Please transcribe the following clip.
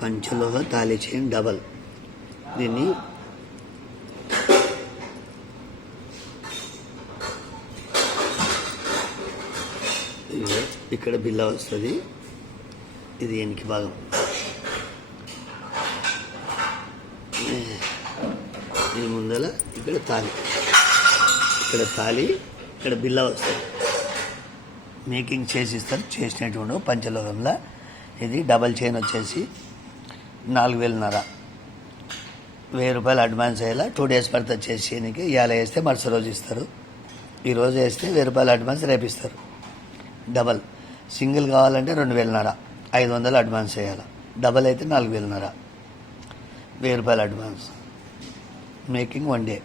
పంచలోహ తాళి chain double. దీన్ని ఇక్కడ బిల్ల వస్తుంది. ఇది వెనక భాగం. దీని ముందల ఇక్కడ తాళి. ఇక్కడ తాళి ఇక్కడ బిల్ల వస్తుంది. మేకింగ్ చేసి ఇస్తారు చేసినటువంటి పంచలోకంలో ఇది డబల్ చైన్ వచ్చేసి నాలుగు వేలున్నర వెయ్యి రూపాయలు అడ్వాన్స్ అయ్యేలా టూ డేస్ పడుతుంది చేసేయడానికి ఇవాళ వేస్తే మరుసటి రోజు ఇస్తారు. ఈ రోజు వేస్తే వెయ్యి రూపాయలు అడ్వాన్స్ రేపు ఇస్తారు. డబల్. సింగిల్ కావాలంటే రెండు వేలున్నర ఐదు వందలు అడ్వాన్స్ వేయాలి. డబల్ అయితే నాలుగు వేలున్నర వెయ్యి రూపాయలు అడ్వాన్స్. Making one day.